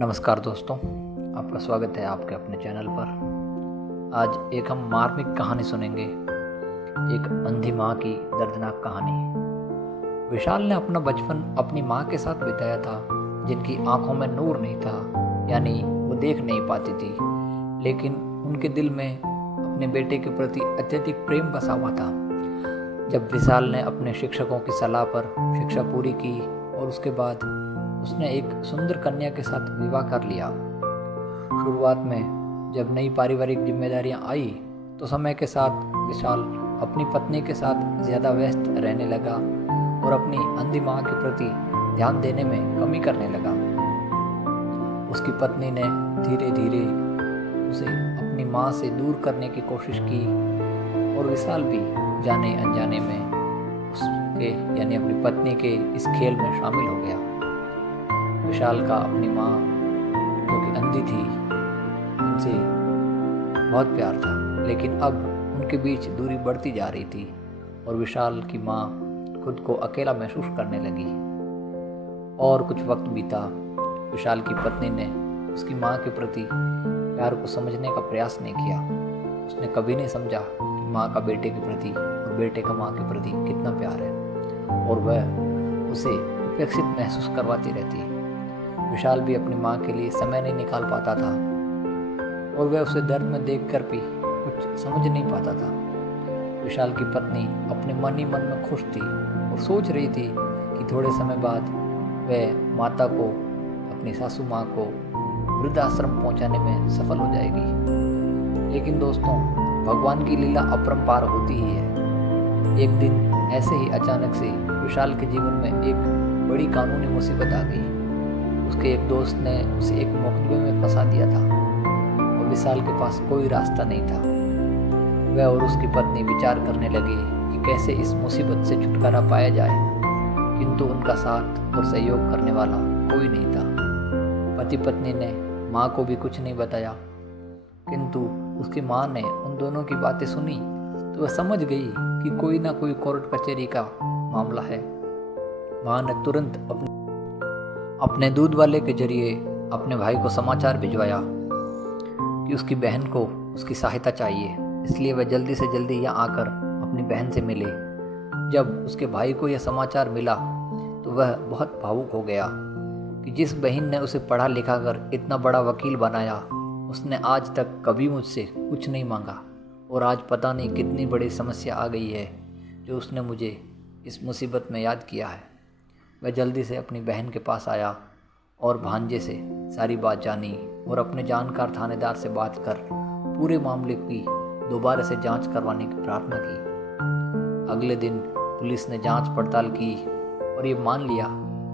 नमस्कार दोस्तों, आपका स्वागत है आपके अपने चैनल पर। आज एक हम मार्मिक कहानी सुनेंगे, एक अंधी माँ की दर्दनाक कहानी। विशाल ने अपना बचपन अपनी माँ के साथ बिताया था, जिनकी आंखों में नूर नहीं था, यानी वो देख नहीं पाती थी, लेकिन उनके दिल में अपने बेटे के प्रति अत्यधिक प्रेम बसा हुआ था। जब विशाल ने अपने शिक्षकों की सलाह पर शिक्षा पूरी की और उसके बाद उसने एक सुंदर कन्या के साथ विवाह कर लिया। शुरुआत में जब नई पारिवारिक जिम्मेदारियां आई तो समय के साथ विशाल अपनी पत्नी के साथ ज़्यादा व्यस्त रहने लगा और अपनी अंधी माँ के प्रति ध्यान देने में कमी करने लगा। उसकी पत्नी ने धीरे धीरे उसे अपनी माँ से दूर करने की कोशिश की और विशाल भी जाने अनजाने में उसके यानी अपनी पत्नी के इस खेल में शामिल हो गया। विशाल का अपनी माँ, जो कि अंधी थी, उनसे बहुत प्यार था, लेकिन अब उनके बीच दूरी बढ़ती जा रही थी और विशाल की माँ खुद को अकेला महसूस करने लगी। और कुछ वक्त बीता। विशाल की पत्नी ने उसकी माँ के प्रति प्यार को समझने का प्रयास नहीं किया। उसने कभी नहीं समझा कि माँ का बेटे के प्रति और बेटे का माँ के प्रति कितना प्यार है, और वह उसे उपेक्षित महसूस करवाती रहती। विशाल भी अपनी माँ के लिए समय नहीं निकाल पाता था और वह उसे दर्द में देखकर भी कुछ समझ नहीं पाता था। विशाल की पत्नी अपने मन ही मन में खुश थी और सोच रही थी कि थोड़े समय बाद वह माता को, अपनी सासू माँ को वृद्धाश्रम पहुँचाने में सफल हो जाएगी। लेकिन दोस्तों, भगवान की लीला अपरंपार होती ही है। एक दिन ऐसे ही अचानक से विशाल के जीवन में एक बड़ी कानूनी मुसीबत आ गई। उसके एक दोस्त ने उसे एक मुकदमे में फंसा दिया था और विशाल के पास कोई रास्ता नहीं था। वह और उसकी पत्नी विचार करने लगे कि कैसे इस मुसीबत से छुटकारा पाया जाए, किंतु उनका साथ और सहयोग करने वाला कोई नहीं था। पति पत्नी ने माँ को भी कुछ नहीं बताया, किंतु उसकी माँ ने उन दोनों की बातें सुनी तो वह समझ गई कि कोई ना कोई कोर्ट कचहरी का मामला है। माँ ने तुरंत अपने दूध वाले के जरिए अपने भाई को समाचार भिजवाया कि उसकी बहन को उसकी सहायता चाहिए, इसलिए वह जल्दी से जल्दी यहाँ आकर अपनी बहन से मिले। जब उसके भाई को यह समाचार मिला तो वह बहुत भावुक हो गया कि जिस बहन ने उसे पढ़ा लिखा कर इतना बड़ा वकील बनाया, उसने आज तक कभी मुझसे कुछ नहीं मांगा, और आज पता नहीं कितनी बड़ी समस्या आ गई है जो उसने मुझे इस मुसीबत में याद किया है। वह जल्दी से अपनी बहन के पास आया और भांजे से सारी बात जानी और अपने जानकार थानेदार से बात कर पूरे मामले की दोबारा से जांच करवाने की प्रार्थना की। अगले दिन पुलिस ने जांच पड़ताल की और ये मान लिया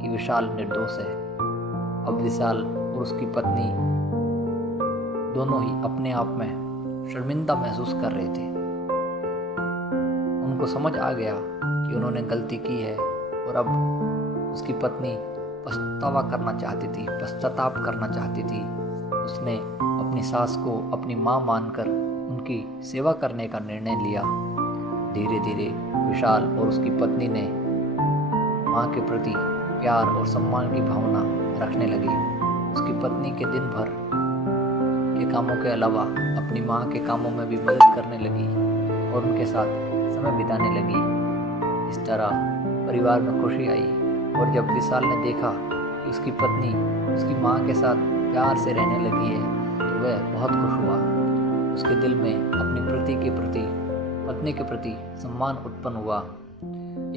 कि विशाल निर्दोष है। अब विशाल और उसकी पत्नी दोनों ही अपने आप में शर्मिंदा महसूस कर रहे थे। उनको समझ आ गया कि उन्होंने गलती की है और अब उसकी पत्नी पछतावा करना चाहती थी, पश्चाताप करना चाहती थी। उसने अपनी सास को अपनी माँ मानकर उनकी सेवा करने का निर्णय लिया। धीरे धीरे विशाल और उसकी पत्नी ने माँ के प्रति प्यार और सम्मान की भावना रखने लगे। उसकी पत्नी के दिन भर के कामों के अलावा अपनी माँ के कामों में भी मदद करने लगी और उनके साथ समय बिताने लगी। इस तरह परिवार में खुशी आई, और जब विशाल ने देखा कि उसकी पत्नी उसकी माँ के साथ प्यार से रहने लगी है तो वह बहुत खुश हुआ। उसके दिल में अपनी पत्नी के प्रति सम्मान उत्पन्न हुआ।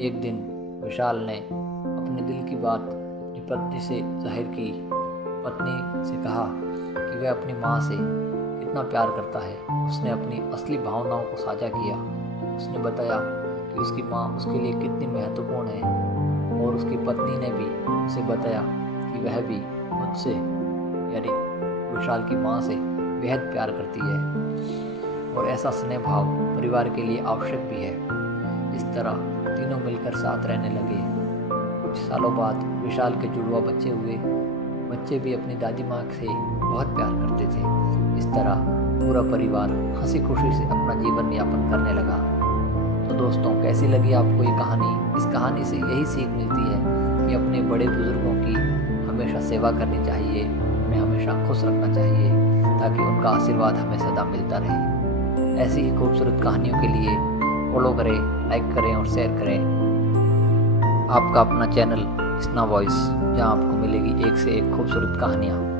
एक दिन विशाल ने अपने दिल की बात अपनी पत्नी से जाहिर की। पत्नी से कहा कि वह अपनी माँ से कितना प्यार करता है। उसने अपनी असली भावनाओं को साझा किया। उसने बताया कि उसकी माँ उसके लिए कितनी महत्वपूर्ण है, और उसकी पत्नी ने भी उसे बताया कि वह भी मुझसे यानी विशाल की माँ से बेहद प्यार करती है, और ऐसा स्नेह भाव परिवार के लिए आवश्यक भी है। इस तरह तीनों मिलकर साथ रहने लगे। कुछ सालों बाद विशाल के जुड़वा बच्चे हुए। बच्चे भी अपनी दादी माँ से बहुत प्यार करते थे। इस तरह पूरा परिवार हंसी खुशी से अपना जीवन यापन करने लगा। तो दोस्तों, कैसी लगी आपको ये कहानी? इस कहानी से यही सीख मिलती है कि अपने बड़े बुजुर्गों की हमेशा सेवा करनी चाहिए, हमें हमेशा खुश रखना चाहिए ताकि उनका आशीर्वाद हमें सदा मिलता रहे। ऐसी ही खूबसूरत कहानियों के लिए फॉलो करें, लाइक करें और शेयर करें आपका अपना चैनल स्ना वॉइस, जहां आपको मिलेगी एक से एक खूबसूरत कहानियाँ।